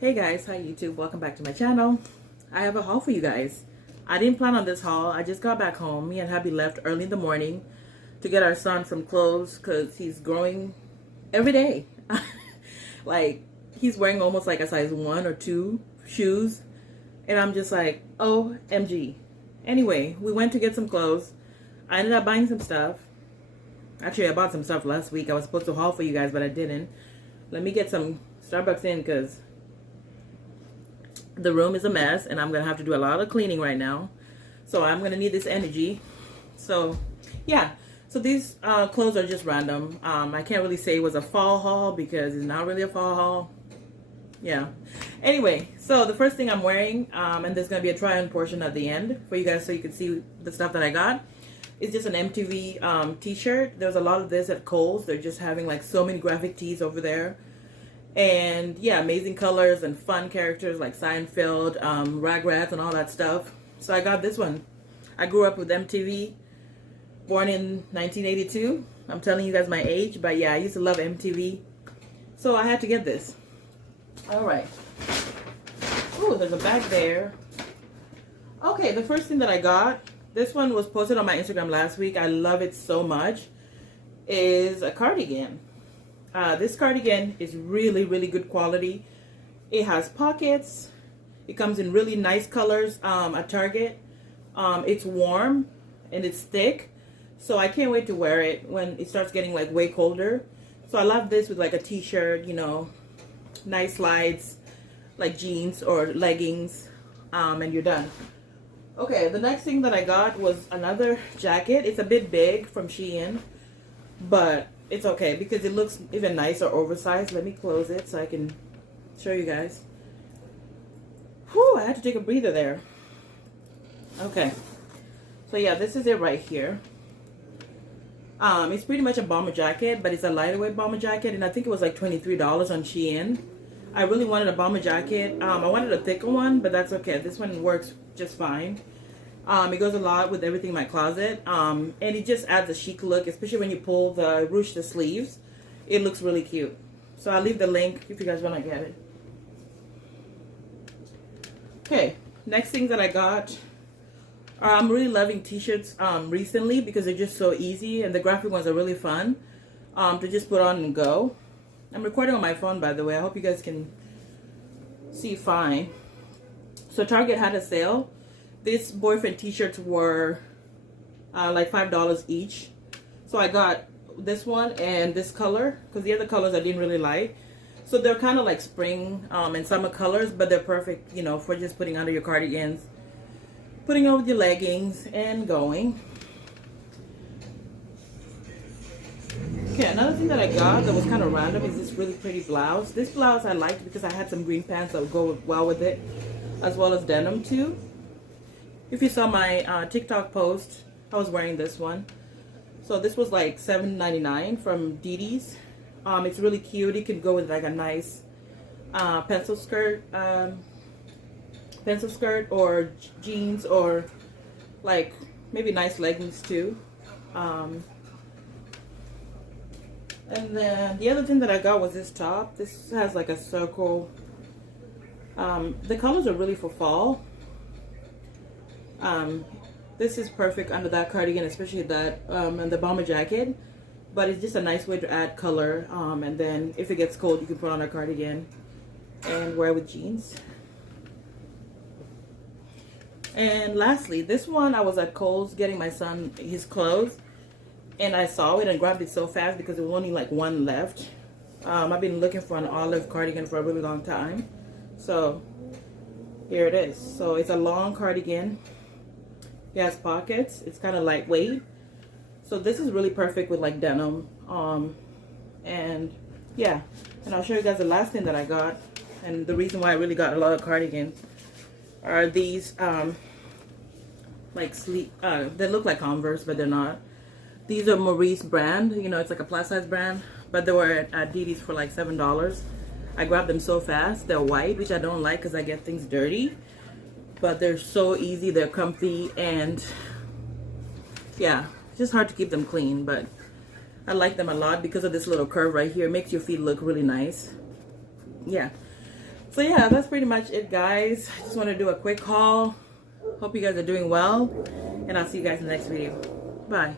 Hey guys, hi YouTube, welcome back to my channel. I have a haul for you guys. I didn't plan on this haul. I just got back home. Me and hubby left early in the morning to get our son some clothes because he's growing every day. Like, he's wearing almost like a size 1 or 2 shoes, and I'm just like, OMG. Anyway, we went to get some clothes. I ended up buying some stuff. Actually, I bought some stuff last week. I was supposed to haul for you guys, but I didn't. Let me get some Starbucks in because the room is a mess and I'm gonna have to do a lot of cleaning right now, so I'm gonna need this energy. So yeah, so these clothes are just random. I can't really say it was a fall haul because it's not really a fall haul. Yeah, anyway, so the first thing I'm wearing, and there's gonna be a try on portion at the end for you guys so you can see the stuff that I got, is just an MTV t-shirt. There's a lot of this at Kohls. They're just having like so many graphic tees over there. And yeah, amazing colors and fun characters like Seinfeld, Rugrats, and all that stuff. So I got this one. I grew up with MTV, born in 1982. I'm telling you guys my age, but yeah, I used to love MTV. So I had to get this. Alright. Ooh, there's a bag there. Okay, the first thing that I got, this one was posted on my Instagram last week. I love it so much. Is a cardigan. This cardigan is really, really good quality. It has pockets. It comes in really nice colors at Target. It's warm and it's thick. So I can't wait to wear it when it starts getting like way colder. So I love this with like a t-shirt, you know, nice slides, like jeans or leggings, and you're done. Okay, the next thing that I got was another jacket. It's a bit big from SHEIN, but it's okay because it looks even nicer oversized. Let me close it so I can show you guys. Whew, I had to take a breather there. Okay, so yeah, this is it right here. It's pretty much a bomber jacket, but it's a lighter weight bomber jacket, and I think it was like $23 on SHEIN. I really wanted a bomber jacket. I wanted a thicker one, but that's okay. This one works just fine. It goes a lot with everything in my closet, and it just adds a chic look, especially when you pull ruche the sleeves. It looks really cute. So I'll leave the link if you guys want to get it. Okay, next thing that I got, I'm really loving t-shirts recently because they're just so easy, and the graphic ones are really fun to just put on and go. I'm recording on my phone, by the way. I hope you guys can see fine. So Target had a sale. These boyfriend t-shirts were like $5 each. So I got this one and this color because the other colors I didn't really like. So they're kind of like spring and summer colors, but they're perfect, you know, for just putting under your cardigans, putting over your leggings, and going. Okay, another thing that I got that was kind of random is this really pretty blouse. This blouse I liked because I had some green pants that would go well with it, as well as denim too. If you saw my TikTok post, I was wearing this one. So this was like $7.99 from Didi's. It's really cute. It could go with like a nice pencil skirt or jeans, or like maybe nice leggings too. And then the other thing that I got was this top. This has like a circle. The colors are really for fall. This is perfect under that cardigan, especially that and the bomber jacket, but it's just a nice way to add color, and then if it gets cold you can put on a cardigan and wear with jeans. And lastly, this one, I was at Kohls getting my son his clothes, and I saw it and grabbed it so fast because there was only like one left. I've been looking for an olive cardigan for a really long time, so here it is. So it's a long cardigan. It has pockets. It's kind of lightweight. So this is really perfect with like denim. And yeah. And I'll show you guys the last thing that I got. And the reason why I really got a lot of cardigans are these like sleep. They look like Converse, but they're not. These are Maurice brand. You know, it's like a plus size brand. But they were at Didi's for like $7. I grabbed them so fast. They're white, which I don't like because I get things dirty. But they're so easy, they're comfy, and yeah, it's just hard to keep them clean, but I like them a lot because of this little curve right here. It makes your feet look really nice. Yeah. So yeah, that's pretty much it, guys. I just want to do a quick haul. Hope you guys are doing well, and I'll see you guys in the next video. Bye.